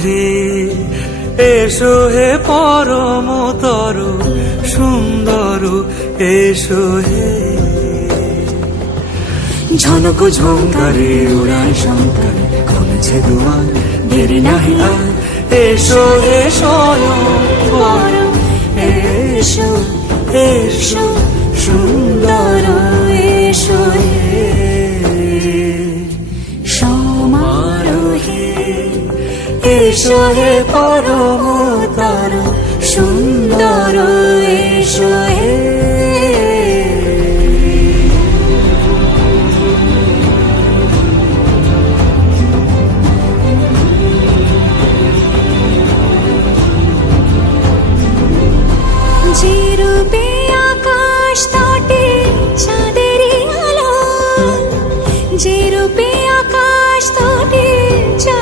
সমারোহে এসো হে পরমতর সুন্দর এসো হে। ঝনক ঝঙ্কারে উড়ায় শঙ্কর খুলেছে দুয়ার দেরি নাহি আর। এসো হে স্বয়ং এসো এসো সুন্দর এসো হে। সমারোহে এসো হে পরমতর সুন্দর